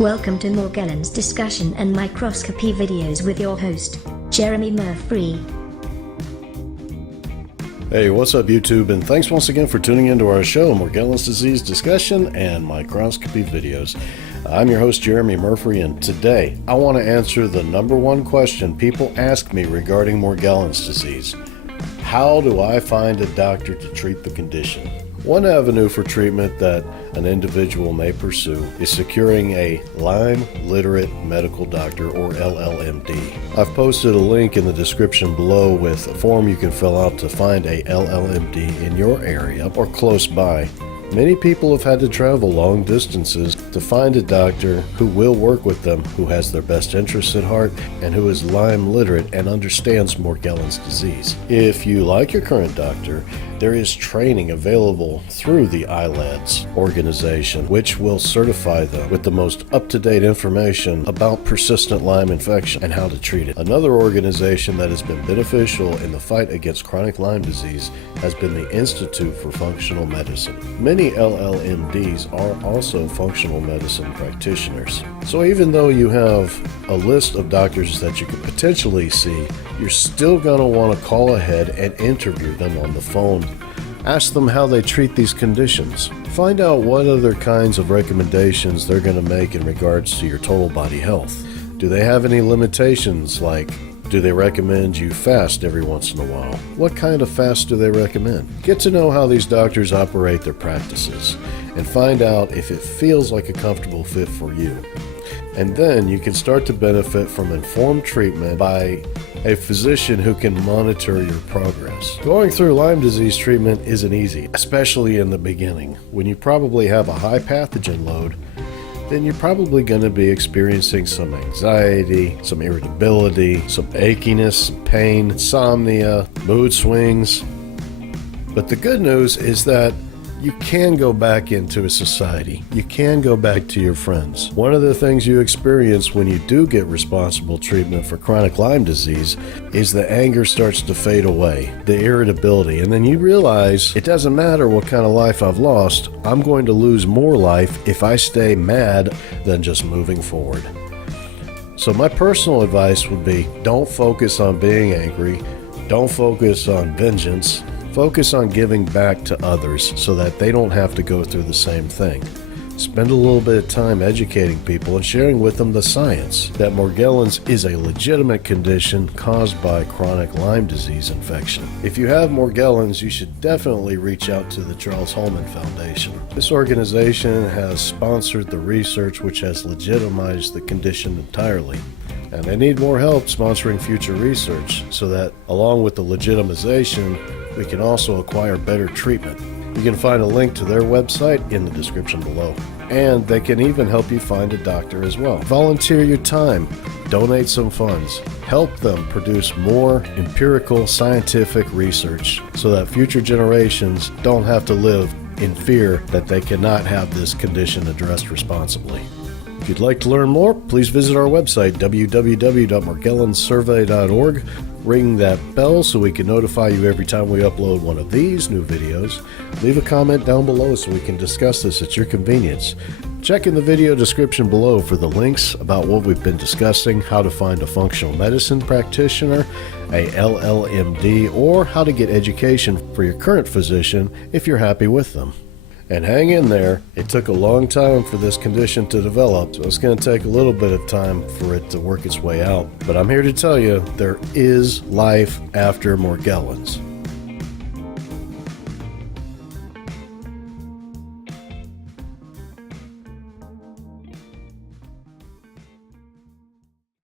Welcome to Morgellons discussion and microscopy videos with your host, Jeremy Murphy. Hey, what's up YouTube, and thanks once again for tuning into our show, Morgellons disease discussion and microscopy videos. I'm your host, Jeremy Murphy, and today I want to answer the number one question people ask me regarding Morgellons disease. How do I find a doctor to treat the condition? One avenue for treatment that an individual may pursue is securing a Lyme literate medical doctor, or LLMD. I've posted a link in the description below with a form you can fill out to find a LLMD in your area or close by. Many people have had to travel long distances to find a doctor who will work with them, who has their best interests at heart, and who is Lyme literate and understands Morgellons disease. If you like your current doctor, there is training available through the ILADS organization, which will certify them with the most up-to-date information about persistent Lyme infection and how to treat it. Another organization that has been beneficial in the fight against chronic Lyme disease has been the Institute for Functional Medicine. Many LLMDs are also functional medicine practitioners. So even though you have a list of doctors that you could potentially see, you're still going to want to call ahead and interview them on the phone. Ask them how they treat these conditions. Find out what other kinds of recommendations they're going to make in regards to your total body health. Do they have any limitations, like do they recommend you fast every once in a while? What kind of fast do they recommend? Get to know how these doctors operate their practices and find out if it feels like a comfortable fit for you. And then you can start to benefit from informed treatment by a physician who can monitor your progress. Going through Lyme disease treatment isn't easy, especially in the beginning. When you probably have a high pathogen load, then you're probably going to be experiencing some anxiety, some irritability, some achiness, some pain, insomnia, mood swings. But the good news is that you can go back into a society. You can go back to your friends. One of the things you experience when you do get responsible treatment for chronic Lyme disease is the anger starts to fade away, the irritability, and then you realize it doesn't matter what kind of life I've lost, I'm going to lose more life if I stay mad than just moving forward. So my personal advice would be, don't focus on being angry, don't focus on vengeance. Focus on giving back to others so that they don't have to go through the same thing. Spend a little bit of time educating people and sharing with them the science that Morgellons is a legitimate condition caused by chronic Lyme disease infection. If you have Morgellons, you should definitely reach out to the Charles Holman Foundation. This organization has sponsored the research which has legitimized the condition entirely. And they need more help sponsoring future research so that, along with the legitimization, we can also acquire better treatment. You can find a link to their website in the description below. And they can even help you find a doctor as well. Volunteer your time, donate some funds, help them produce more empirical scientific research so that future generations don't have to live in fear that they cannot have this condition addressed responsibly. If you'd like to learn more, please visit our website, www.morgellonssurvey.org. Ring that bell so we can notify you every time we upload one of these new videos. Leave a comment down below so we can discuss this at your convenience. Check in the video description below for the links about what we've been discussing, how to find a functional medicine practitioner, a LLMD, or how to get education for your current physician if you're happy with them. And hang in there. It took a long time for this condition to develop, so it's going to take a little bit of time for it to work its way out. But I'm here to tell you, there is life after Morgellons.